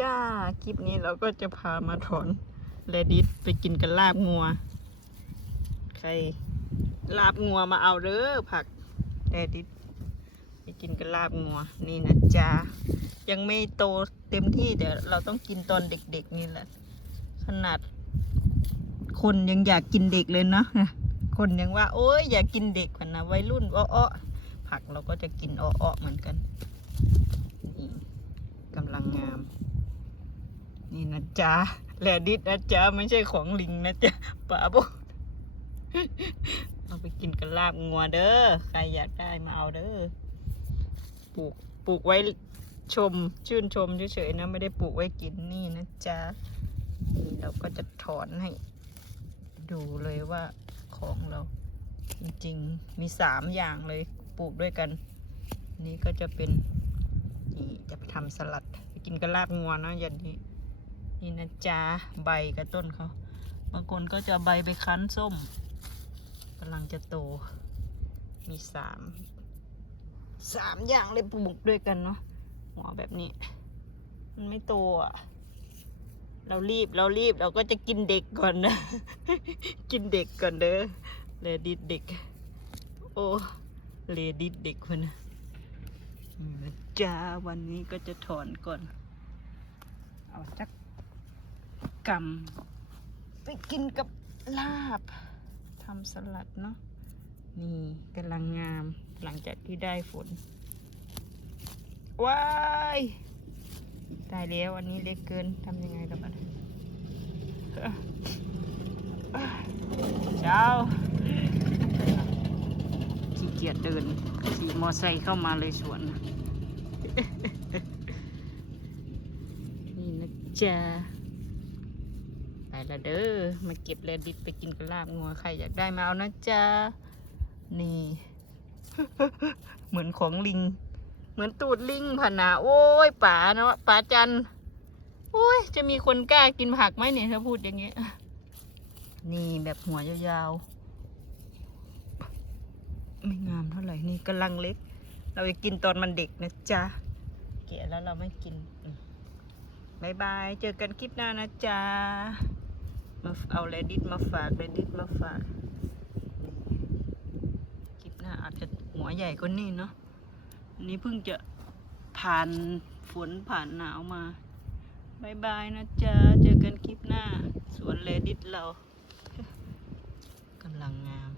จ้า คลิปนี้เราก็จะพามาถอนแรดิสไปกินกันลาบงัว ใคร ลาบงัวมาเอาเด้อผักแรดิสไปกินกันลาบงัว นี่นะจ๊ะยังไม่โตเต็มที่แต่เราต้องกินตอนเด็กๆนี่แหละ ขนาด คนยังอยากกินเด็กเลยเนาะคนยังว่า โอ้ยอยากกินเด็กกว่านะวัยรุ่นอ้อผักเราก็จะกินอ้อเหมือนกันกำลังงาม นี่นะ จ๊ะแลดิสนะจ๊ะไม่ใช่ของลิงนะจ๊ะป๋าบอกเอาไปกินกันลาบงัวเด้อใครอยากได้มาเอาเด้อปลูกปลูกไว้ชมชื่นชมเฉยๆนะไม่ได้ปลูกไว้กินนี่นะจ๊ะนี่เราก็จะถอนให้ ดูเลยว่าของเรา จริงๆมีสามอย่างเลยปลูกด้วยกัน นี่ก็จะเป็นนี่จะไปทำสลัดไปกินกับลาบงัวเนาะอย่างนี้ นี่นะจ๊ะใบกับต้นเขาบางคนก็จะใบไปคั้นส้มกำลังจะโต มีสามสามอย่างเลยปลูกด้วยกันเนาะหัวแบบนี้ มันไม่โตอะ เรารีบเรารีบเราก็จะกินเด็กก่อนนะ กินเด็กก่อนเด้อเลดิดเด็ก โอ้เลดิดเด็กคนนี้นะจ้าวันนี้ก็จะถอนก่อน เอาจัก กำไปกินกับลาบทำสลัดเนาะนี่กำลังงามหลังจากที่ได้ฝนว้ายตายแล้วอันนี้เล็กเกินทำยังไงกับมันเช้าขี้เกียจเดินขี่มอไซค์เข้ามาเลยสวนนี่นะจ๊ะ ละเด้อ มาเก็บแรดดิบไปกินกับลาบงัวใครอยากได้มาเอานะจ๊ะ นี่ เหมือนของลิง เหมือนตูดลิงผ่านาโอ้ยป่าเนาะป่าจันโอ้ย จะมีคนกล้ากินผักไหมเนี่ยถ้าพูดอย่างเงี้ย นี่แบบหัวยาวๆ ไม่งามเท่าไหร่ นี่กำลังเล็ก เราจะกินตอนมันเด็กนะจ๊ะ เกะแล้วเราไม่กินบายบาย เจอกันคลิปหน้านะจ๊ะ มาเอาแรดิตมาฝากแรดิตมาฝากคลิปหน้าอาจจะหัวใหญ่กว่านี้เนาะอันนี้เพิ่งจะผ่านฝนผ่านหนาวมาบายบายนะจ๊ะ เจอกันคลิปหน้า สวนเลดิตเรากำลังงาม